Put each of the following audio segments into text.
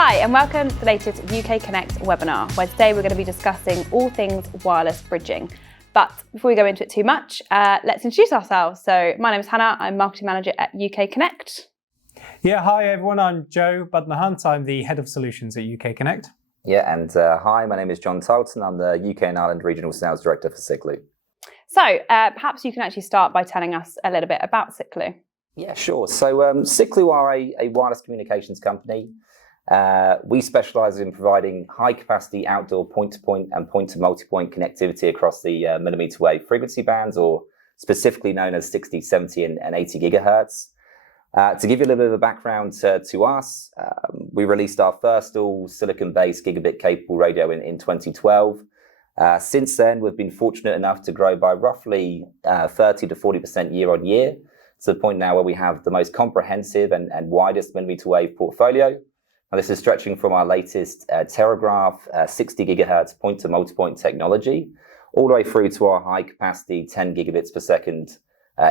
Hi and welcome to the latest UK Connect webinar, where today we're going to be discussing all things wireless bridging. But before we go into it too much, let's introduce ourselves. So my name is Hannah, I'm Marketing Manager at UK Connect. Yeah, hi everyone, I'm Joe Budner-Hunt, I'm the Head of Solutions at UK Connect. Yeah, and hi, my name is John Tarleton, I'm the UK and Ireland Regional Sales Director for Siklu. So perhaps you can actually start by telling us a little bit about Siklu. Yeah, sure. So Siklu are a wireless communications company. We specialise in providing high-capacity outdoor point-to-point and point-to-multipoint connectivity across the mmWave frequency bands, or specifically known as 60, 70 and 80 gigahertz. To give you a little bit of a background to us, we released our first all-silicon-based gigabit-capable radio in 2012. Since then, we've been fortunate enough to grow by roughly 30 to 40% year on year, to the point now where we have the most comprehensive and widest mmWave portfolio. And this is stretching from our latest Terragraph 60 gigahertz point-to-multipoint technology, all the way through to our high-capacity 10 gigabits per second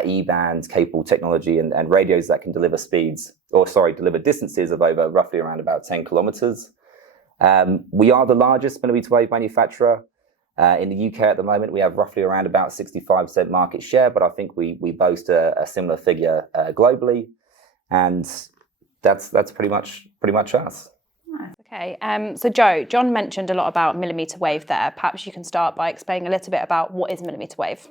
E-band capable technology and radios that can deliver deliver distances of over roughly around about 10 kilometers. We are the largest mmWave manufacturer. In the UK at the moment, we have roughly around about 65% market share, but I think we boast a similar figure globally, and that's pretty much us. Nice. Okay. So Joe, John mentioned a lot about mmWave there. Perhaps you can start by explaining a little bit about what is mmWave.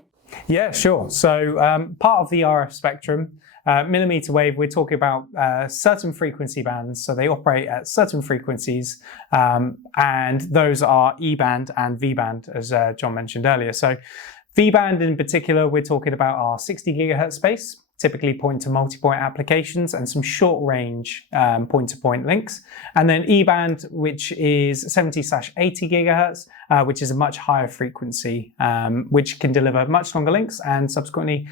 Yeah, sure. So part of the RF spectrum, mmWave, we're talking about certain frequency bands. So they operate at certain frequencies, and those are E-band and V-band, as John mentioned earlier. So V-band in particular, we're talking about our 60 gigahertz space, typically point-to-multipoint applications and some short-range point-to-point links. And then E-band, which is 70/80 gigahertz, which is a much higher frequency, which can deliver much longer links and subsequently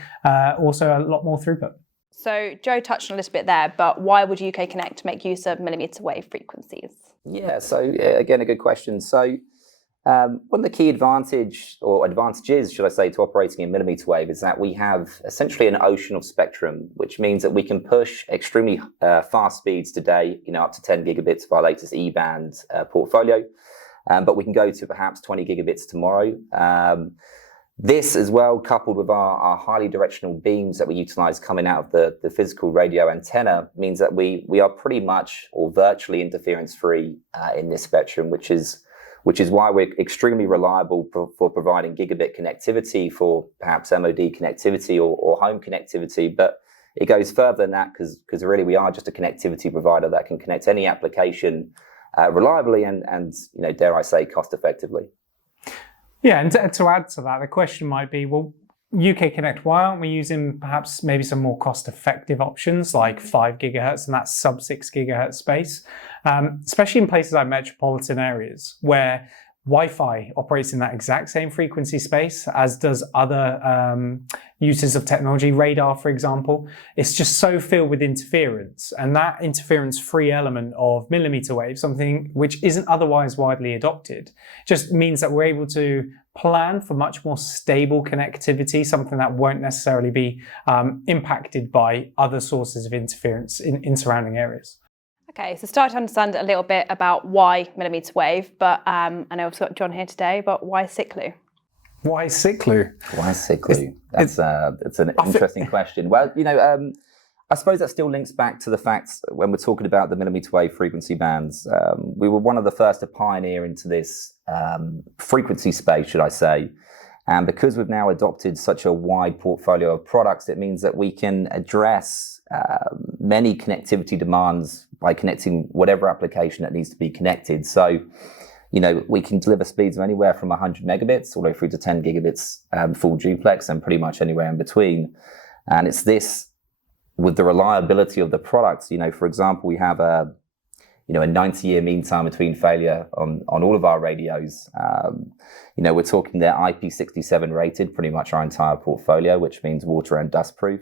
also a lot more throughput. So Joe touched on a little bit there, but why would UK Connect make use of mmWave frequencies? Yeah, so again, a good question. So one of the key advantages, should I say, to operating in mmWave is that we have essentially an ocean of spectrum, which means that we can push extremely fast speeds today, up to 10 gigabits of our latest E-band portfolio, but we can go to perhaps 20 gigabits tomorrow. This as well, coupled with our highly directional beams that we utilize coming out of the physical radio antenna, means that we are pretty much or virtually interference-free in this spectrum, which is why we're extremely reliable for providing gigabit connectivity for perhaps MOD connectivity or home connectivity. But it goes further than that because really we are just a connectivity provider that can connect any application reliably and dare I say, cost effectively. Yeah, and to add to that, the question might be, well, UK Connect, why aren't we using perhaps maybe some more cost-effective options like 5 gigahertz and that sub-6 gigahertz space, especially in places like metropolitan areas where Wi-Fi operates in that exact same frequency space as does other uses of technology, radar, for example. It's just so filled with interference, and that interference-free element of mmWave, something which isn't otherwise widely adopted, just means that we're able to plan for much more stable connectivity, something that won't necessarily be impacted by other sources of interference in surrounding areas. Okay, so start to understand a little bit about why mmWave, but I know we've got John here today, but why Siklu? Why Siklu? Why Siklu? It's an interesting question. Well, I suppose that still links back to the fact when we're talking about the mmWave frequency bands, we were one of the first to pioneer into this frequency space, should I say. And because we've now adopted such a wide portfolio of products, it means that we can address many connectivity demands by connecting whatever application that needs to be connected. So, we can deliver speeds of anywhere from 100 megabits all the way through to 10 gigabits full duplex and pretty much anywhere in between. And it's this with the reliability of the products. For example, we have a 90-year mean time between failure on all of our radios. We're talking they're IP67 rated, pretty much our entire portfolio, which means water and dust proof.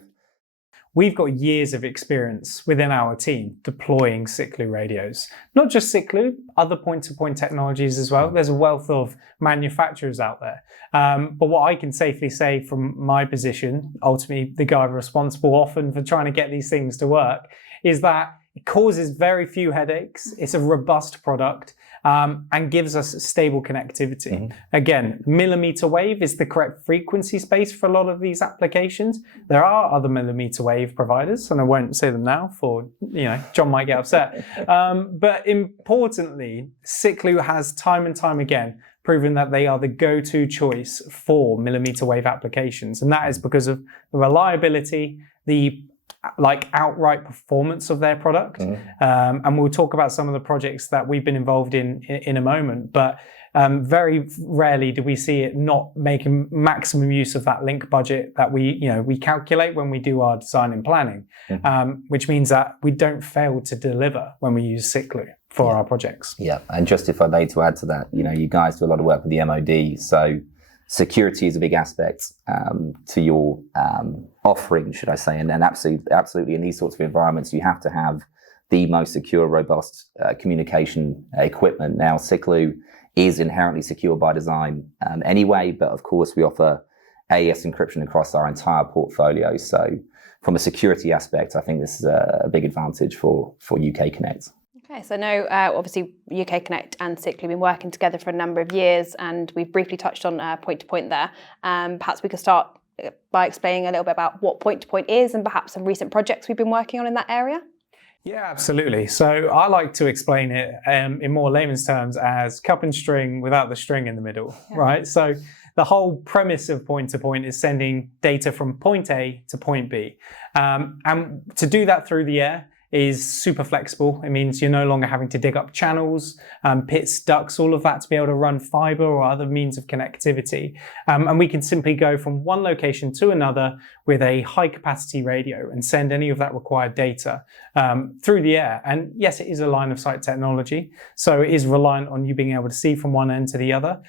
We've got years of experience within our team deploying Siklu radios. Not just Siklu, other point-to-point technologies as well. There's a wealth of manufacturers out there. But what I can safely say from my position, ultimately the guy responsible often for trying to get these things to work, is that It causes very few headaches. It's a robust product. And gives us stable connectivity. Mm-hmm. Again, millimeter wave is the correct frequency space for a lot of these applications. There are other millimeter wave providers, and I won't say them now for, John might get upset. But importantly, Siklu has time and time again proven that they are the go-to choice for millimeter wave applications. And that is because of the reliability, the outright performance of their product. And we'll talk about some of the projects that we've been involved in a moment, but very rarely do we see it not making maximum use of that link budget that we calculate when we do our design and planning, which means that we don't fail to deliver when we use Siklu for our projects. Yeah, and just if I may to add to that, you guys do a lot of work with the MOD, so security is a big aspect to your offering, should I say, and absolutely in these sorts of environments, you have to have the most secure, robust communication equipment. Now, Siklu is inherently secure by design anyway, but of course we offer AES encryption across our entire portfolio. So from a security aspect, I think this is a big advantage for UK Connect. Okay, so I know obviously UK Connect and Siklu have been working together for a number of years, and we've briefly touched on point-to-point there. Perhaps we could start by explaining a little bit about what point-to-point is and perhaps some recent projects we've been working on in that area. Yeah, absolutely. So I like to explain it in more layman's terms as cup and string without the string in the middle, right? So the whole premise of point-to-point is sending data from point A to point B. And to do that through the air is super flexible. It means you're no longer having to dig up channels, pits, ducts, all of that to be able to run fiber or other means of connectivity. And we can simply go from one location to another with a high capacity radio and send any of that required data through the air. And yes, it is a line of sight technology. So it is reliant on you being able to see from one end to the other.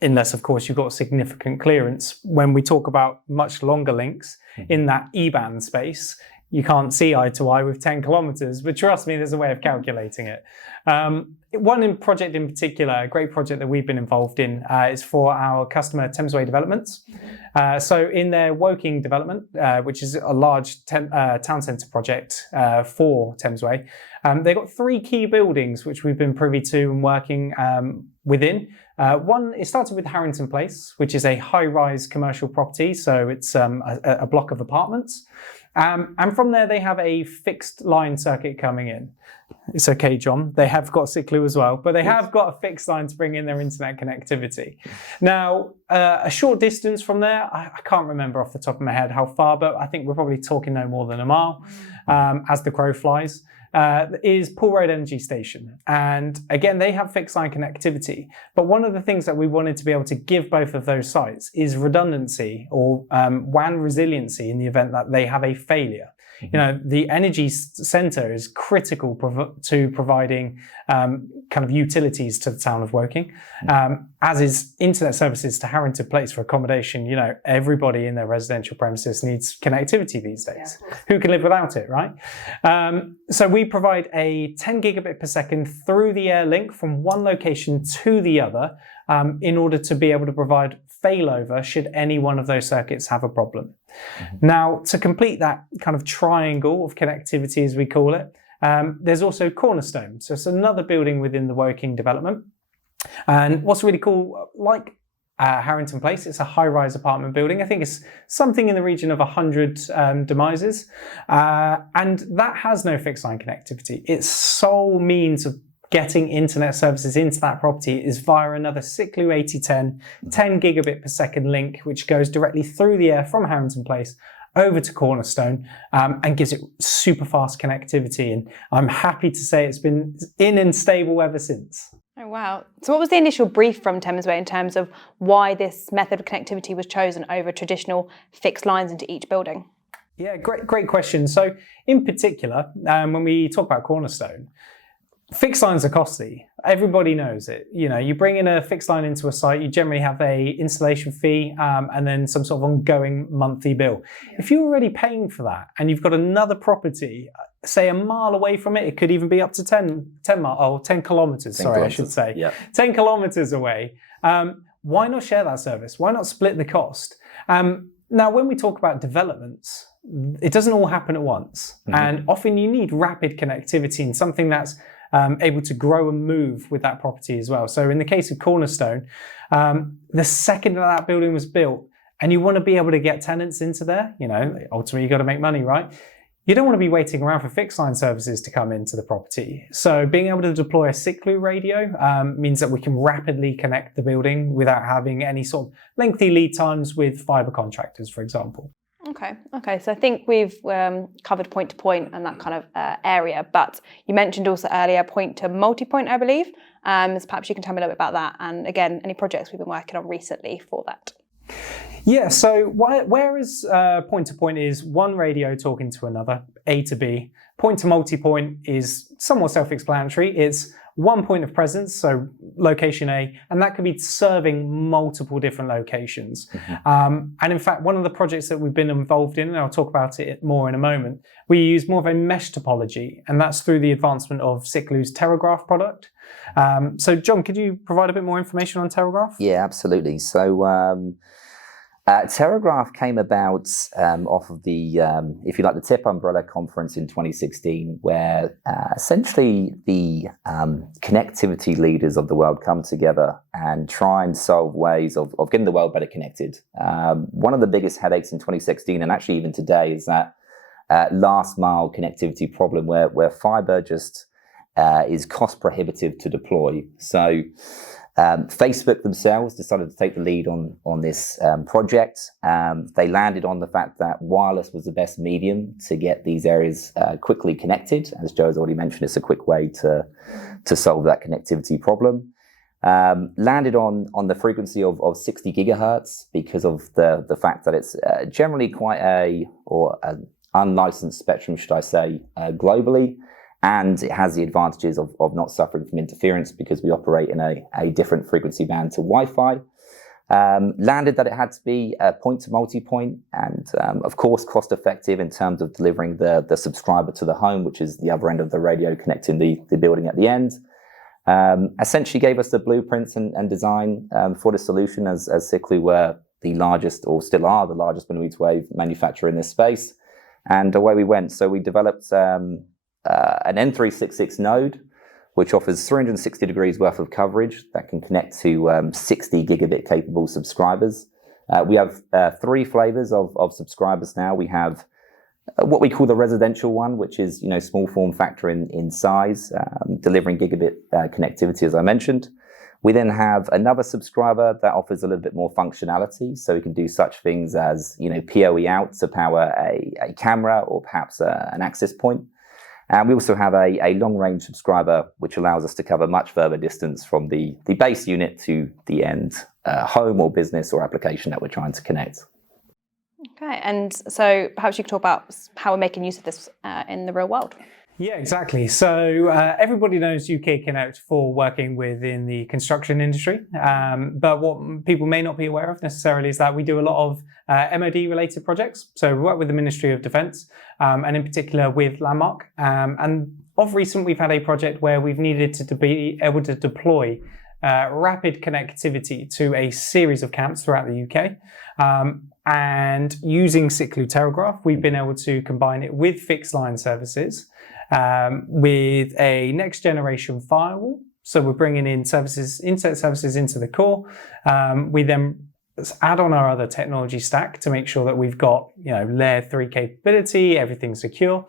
Unless, of course, you've got significant clearance. When we talk about much longer links in that E-band space, you can't see eye to eye with 10 kilometers, but trust me, there's a way of calculating it. One project in particular, a great project that we've been involved in, is for our customer Thamesway Developments. So in their Woking development, which is a large town centre project for Thamesway, they've got 3 key buildings which we've been privy to and working within. One, it started with Harrington Place, which is a high-rise commercial property, so it's a block of apartments. And from there, they have a fixed line circuit coming in. It's okay, John. They have got Siklu as well, but they have got a fixed line to bring in their internet connectivity. Now, a short distance from there, I can't remember off the top of my head how far, but I think we're probably talking no more than a mile as the crow flies. Is Poole Road Energy Station. And again, they have fixed line connectivity. But one of the things that we wanted to be able to give both of those sites is redundancy or WAN resiliency in the event that they have a failure. The energy centre is critical to providing kind of utilities to the town of Woking, as is internet services to Harrington Place for accommodation. Everybody in their residential premises needs connectivity these days. Yeah. Who can live without it, right? So we provide a 10 gigabit per second through the air link from one location to the other in order to be able to provide failover should any one of those circuits have a problem. Now, to complete that kind of triangle of connectivity, as we call it, there's also Cornerstone. So it's another building within the Woking development. And what's really cool, like Harrington Place, it's a high-rise apartment building. I think it's something in the region of 100 demises. And that has no fixed line connectivity. Its sole means of getting internet services into that property is via another Siklu 8010 10 gigabit per second link, which goes directly through the air from Harrington Place over to Cornerstone and gives it super fast connectivity. And I'm happy to say it's been in and stable ever since. Oh, wow. So what was the initial brief from Thamesway in terms of why this method of connectivity was chosen over traditional fixed lines into each building? Yeah, great question. So in particular, when we talk about Cornerstone, fixed lines are costly. Everybody knows it. You bring in a fixed line into a site, you generally have a installation fee and then some sort of ongoing monthly bill. Yeah. If you're already paying for that and you've got another property, say a mile away from it, it could even be up to 10 kilometers, I should say. Yeah. 10 kilometers away. Why not share that service? Why not split the cost? Now, when we talk about developments, it doesn't all happen at once. And often you need rapid connectivity and something that's able to grow and move with that property as well. So in the case of Cornerstone, the second that building was built, and you want to be able to get tenants into there, ultimately you've got to make money, right? You don't want to be waiting around for fixed line services to come into the property. So being able to deploy a Siklu radio means that we can rapidly connect the building without having any sort of lengthy lead times with fibre contractors, for example. Okay. So I think we've covered point-to-point and that kind of area, but you mentioned also earlier point-to-multipoint, I believe. So perhaps you can tell me a little bit about that. And again, any projects we've been working on recently for that. Yeah, so whereas point-to-point is one radio talking to another, A to B, point-to-multipoint is somewhat self-explanatory. It's one point of presence, so location A, and that could be serving multiple different locations. And in fact, one of the projects that we've been involved in, and I'll talk about it more in a moment, we use more of a mesh topology, and that's through the advancement of Siklu's Terragraph product. So John, could you provide a bit more information on Terragraph? Yeah, absolutely. So Terragraph came about off of the, if you like, the TIP Umbrella conference in 2016, where essentially the connectivity leaders of the world come together and try and solve ways of getting the world better connected. One of the biggest headaches in 2016, and actually even today, is that last mile connectivity problem where fiber just is cost prohibitive to deploy. So Facebook themselves decided to take the lead on this project. They landed on the fact that wireless was the best medium to get these areas quickly connected. As Joe has already mentioned, it's a quick way to solve that connectivity problem. Landed on the frequency of 60 gigahertz because of the fact that it's generally quite an unlicensed spectrum, should I say, globally. And it has the advantages of not suffering from interference because we operate in a different frequency band to Wi-Fi. Landed that it had to be point-to-multipoint and, of course, cost-effective in terms of delivering the subscriber to the home, which is the other end of the radio connecting the building at the end. Essentially gave us the blueprints and design for the solution as Siklu were the largest, or still are the largest mmWave manufacturer in this space. And away we went. So we developed an N366 node, which offers 360 degrees worth of coverage that can connect to 60 gigabit capable subscribers. We have three flavors of subscribers now. We have what we call the residential one, which is small form factor in size, delivering gigabit connectivity, as I mentioned. We then have another subscriber that offers a little bit more functionality, so we can do such things as PoE out to power a camera or perhaps an access point. And we also have a long-range subscriber, which allows us to cover much further distance from the base unit to the end home or business or application that we're trying to connect. Okay, and so perhaps you could talk about how we're making use of this in the real world. Yeah, exactly. So everybody knows UK Connect for working within the construction industry. But what people may not be aware of necessarily is that we do a lot of MOD-related projects. So we work with the Ministry of Defence and in particular with Landmark. And of recent, we've had a project where we've needed to be able to deploy rapid connectivity to a series of camps throughout the UK. And using Siklu Terragraph, we've been able to combine it with fixed line services. With a next generation firewall. So we're bringing in internet services into the core. We then add on our other technology stack to make sure that we've got, layer 3 capability, everything's secure.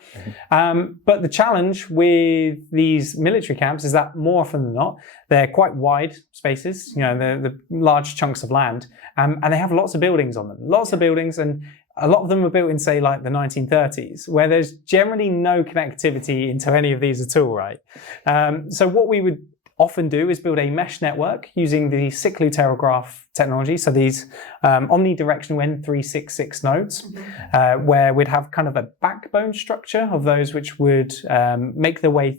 But the challenge with these military camps is that more often than not, they're quite wide spaces, they're large chunks of land, and they have lots of buildings on them, and a lot of them were built in, say, like the 1930s, where there's generally no connectivity into any of these at all, right? So what we would often do is build a mesh network using the Siklu Terragraph technology. So these omnidirectional N366 nodes, where we'd have kind of a backbone structure of those which would make their way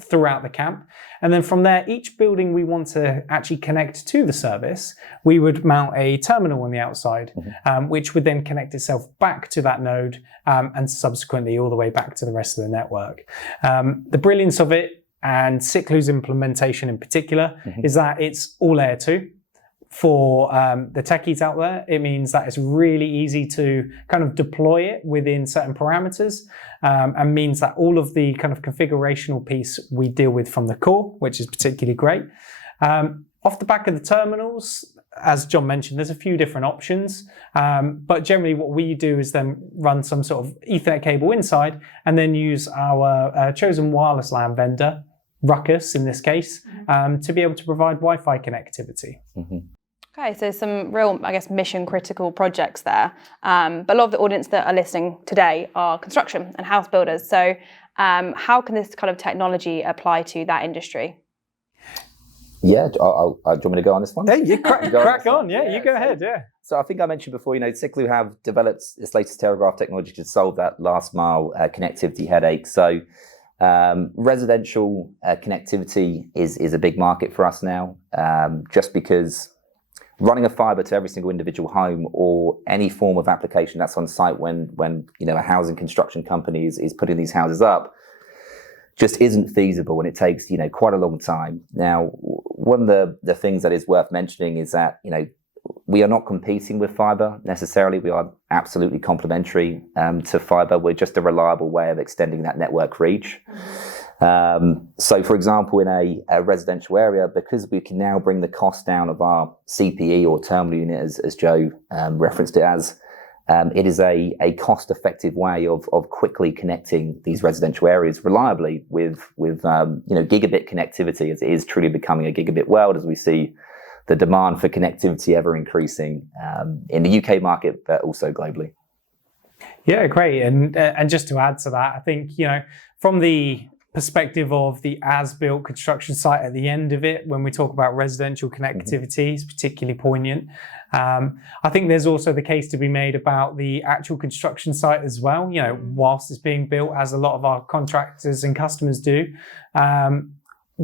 throughout the camp. And then from there, each building we want to actually connect to the service, we would mount a terminal on the outside, which would then connect itself back to that node and subsequently all the way back to the rest of the network. The brilliance of it, and Siklu's implementation in particular, is that it's all layer 2. for the techies out there, it means that it's really easy to kind of deploy it within certain parameters, and means that all of the kind of configurational piece we deal with from the core, which is particularly great. Off the back of the terminals, as John mentioned, there's a few different options, but generally what we do is then run some sort of Ethernet cable inside and then use our chosen wireless LAN vendor, Ruckus in this case, to be able to provide Wi-Fi connectivity. Okay, so some real, I guess, mission critical projects there. But a lot of the audience that are listening today are construction and house builders. So how can this kind of technology apply to that industry? Yeah, do you want me to go on this one? Hey, you crack on. Yeah, you go ahead. Yeah. So I think I mentioned before, Siklu have developed this latest Terragraph technology to solve that last mile connectivity headache. So residential connectivity is a big market for us now, just because running a fiber to every single individual home or any form of application that's on site when a housing construction company is putting these houses up just isn't feasible, and it takes quite a long time. Now, one of the things that is worth mentioning is that we are not competing with fiber necessarily. We are absolutely complementary to fiber. We're just a reliable way of extending that network reach. So, for example, in a residential area, because we can now bring the cost down of our CPE or terminal unit, as Joe referenced it as, it is a cost-effective way of quickly connecting these residential areas reliably with gigabit connectivity, as it is truly becoming a gigabit world, as we see the demand for connectivity ever increasing in the UK market, but also globally. Yeah, great. And just to add to that, I think from the perspective of the as-built construction site at the end of it, when we talk about residential connectivity, is particularly poignant. I think there's also the case to be made about the actual construction site as well. Whilst it's being built, as a lot of our contractors and customers do,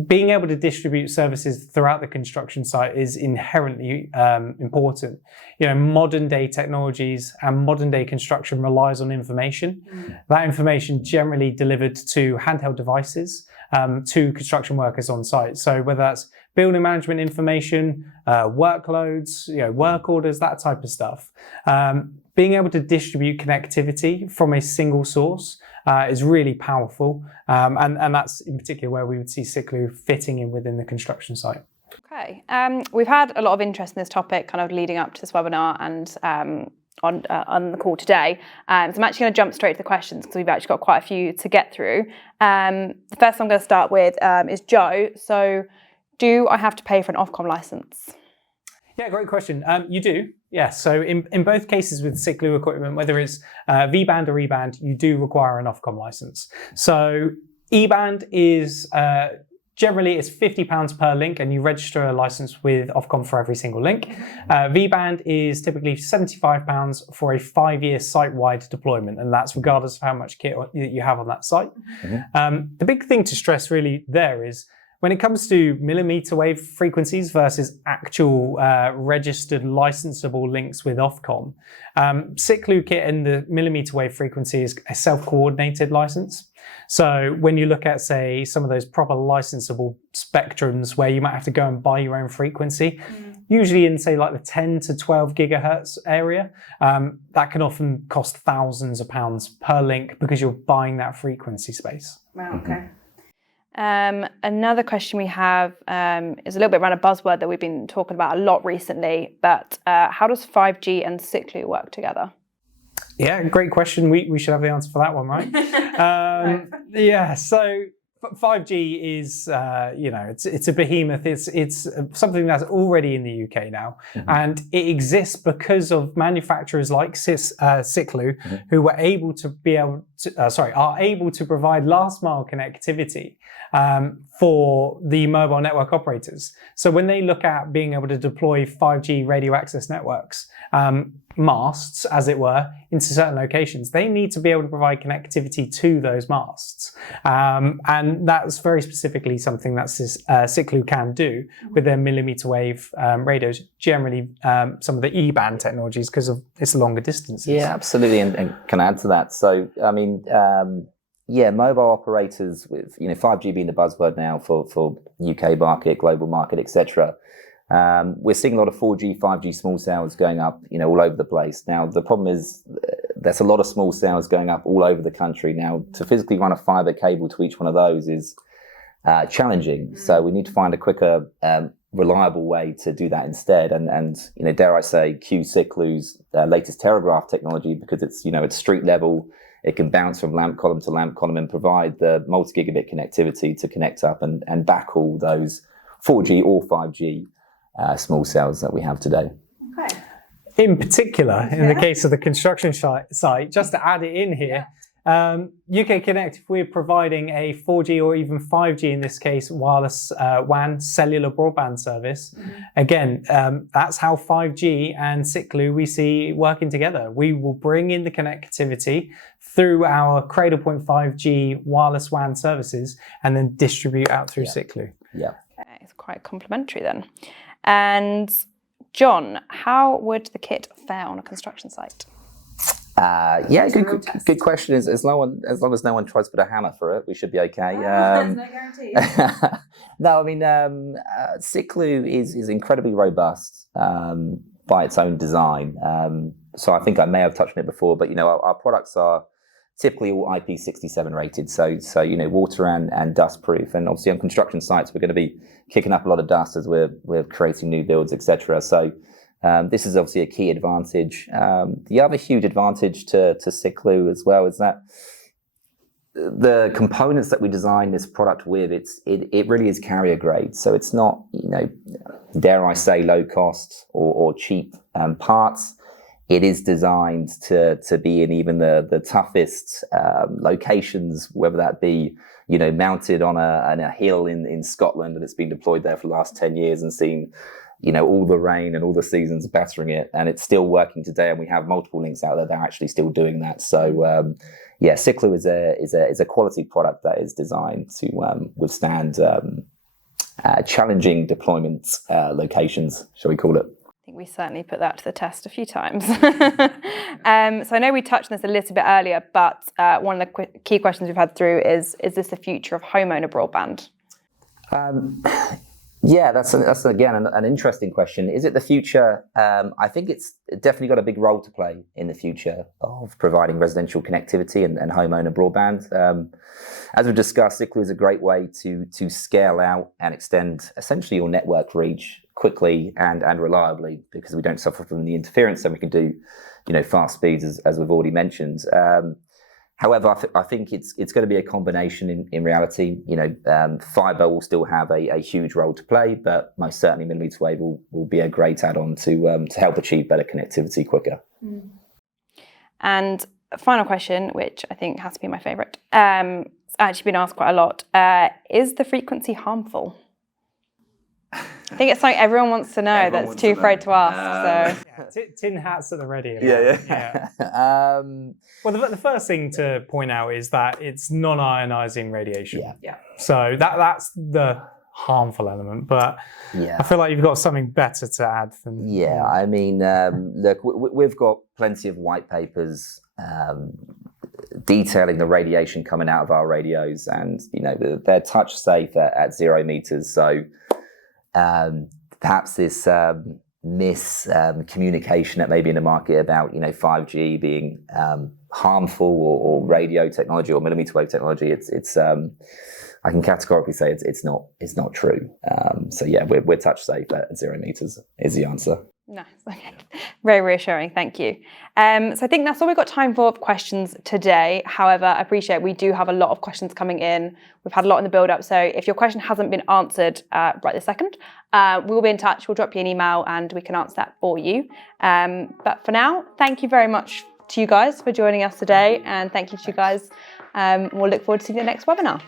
being able to distribute services throughout the construction site is inherently important. Modern day technologies and modern day construction relies on information. That information generally delivered to handheld devices to construction workers on site. So whether that's building management information, workloads, work orders, that type of stuff. Being able to distribute connectivity from a single source is really powerful, and that's in particular where we would see Siklu fitting in within the construction site. Okay, we've had a lot of interest in this topic kind of leading up to this webinar and on the call today. So I'm actually going to jump straight to the questions because we've actually got quite a few to get through. The first one I'm going to start with is Joe. So do I have to pay for an Ofcom license? Yeah, great question. You do. Yes. So in both cases with Siklu equipment, whether it's V-band or E-band, you do require an Ofcom license. So E-band is generally it's £50 per link, and you register a license with Ofcom for every single link. V-band is typically £75 for a 5-year site-wide deployment, and that's regardless of how much kit you have on that site. The big thing to stress really there is, when it comes to mmWave frequencies versus actual registered licensable links with Ofcom, Siklu kit and the mmWave frequency is a self-coordinated license. So when you look at, say, some of those proper licensable spectrums where you might have to go and buy your own frequency, usually in, say, like the 10 to 12 gigahertz area, that can often cost thousands of pounds per link because you're buying that frequency space. Wow, okay. Another question we have is a little bit around a buzzword that we've been talking about a lot recently, but how does 5G and Siklu work together? Yeah, great question. We should have the answer for that one, right? Yeah, so 5G is, it's a behemoth. It's something that's already in the UK now, and it exists because of manufacturers like Siklu, who are able to provide last mile connectivity for the mobile network operators. So when they look at being able to deploy 5G radio access networks, masts, as it were, into certain locations, they need to be able to provide connectivity to those masts. And that's very specifically something that Siklu can do with their mmWave radios, generally some of the E-band technologies because of its longer distances. Yeah, absolutely, and can I add to that. So, I mean, mobile operators with 5G being the buzzword now for UK market, global market, etc. We're seeing a lot of 4G, 5G small cells going up, all over the place. Now, the problem is there's a lot of small cells going up all over the country. Now, to physically run a fiber cable to each one of those is challenging. So we need to find a quicker, reliable way to do that instead. And dare I say, Siklu's latest Terragraph technology, because it's street level. It can bounce from lamp column to lamp column and provide the multi-gigabit connectivity to connect up and backhaul those 4G or 5G small cells that we have today. Okay. In particular, in the case of the construction site, just to add it in here, UK Connect, if we're providing a 4G or even 5G in this case, wireless WAN cellular broadband service, again, that's how 5G and Siklu we see working together. We will bring in the connectivity through our Cradlepoint 5G wireless WAN services and then distribute out through Siklu. Yeah. Okay, it's quite complementary then. And John, how would the kit fare on a construction site? Good question. As long as no one tries to put a hammer for it, we should be okay. There's no guarantee. No, I mean, Siklu is incredibly robust by its own design. So I think I may have touched on it before, but our products are typically all IP67 rated, so water and dust proof. And obviously on construction sites, we're going to be kicking up a lot of dust as we're creating new builds, etc. So this is obviously a key advantage. The other huge advantage to Siklu as well is that the components that we design this product with, it really is carrier grade. So it's not, dare I say, low cost or cheap parts. It is designed to be in even the toughest locations, whether that be, mounted on a hill in Scotland, and it's been deployed there for the last 10 years and seen all the rain and all the seasons battering it, and it's still working today. And we have multiple links out there that are actually still doing that. So Siklu is a quality product that is designed to withstand challenging deployment locations, shall we call it? I think we certainly put that to the test a few times. So I know we touched on this a little bit earlier, but one of the key questions we've had through is this the future of homeowner broadband? Yeah, that's again an interesting question. Is it the future? I think it's definitely got a big role to play in the future of providing residential connectivity and homeowner broadband. As we've discussed, Siklu is a great way to scale out and extend essentially your network reach quickly and reliably, because we don't suffer from the interference, and we can do fast speeds as we've already mentioned. However, I think it's going to be a combination in reality. Fiber will still have a huge role to play, but most certainly mmWave will be a great add-on to help achieve better connectivity quicker. And final question, which I think has to be my favourite. It's actually been asked quite a lot. Is the frequency harmful? I think it's something everyone wants to know that's too afraid to ask. Tin hats at the ready. Yeah. Well, the first thing to point out is that it's non-ionizing radiation. Yeah. So that's the harmful element. But I feel like you've got something better to add than. Yeah, I mean, look, we've got plenty of white papers detailing the radiation coming out of our radios, and they're touch safe at 0 meters. So perhaps this miscommunication that may be in the market about 5G being harmful or radio technology or mmWave technology, it's I can categorically say it's not true. So yeah, we're touch safe at 0 meters is the answer. Nice. Okay. Very reassuring. Thank you. So I think that's all we've got time for questions today. However, I appreciate we do have a lot of questions coming in. We've had a lot in the build-up. So if your question hasn't been answered right this second, we'll be in touch. We'll drop you an email and we can answer that for you. But for now, thank you very much to you guys for joining us today. And thank you to you guys. We'll look forward to seeing you in the next webinar.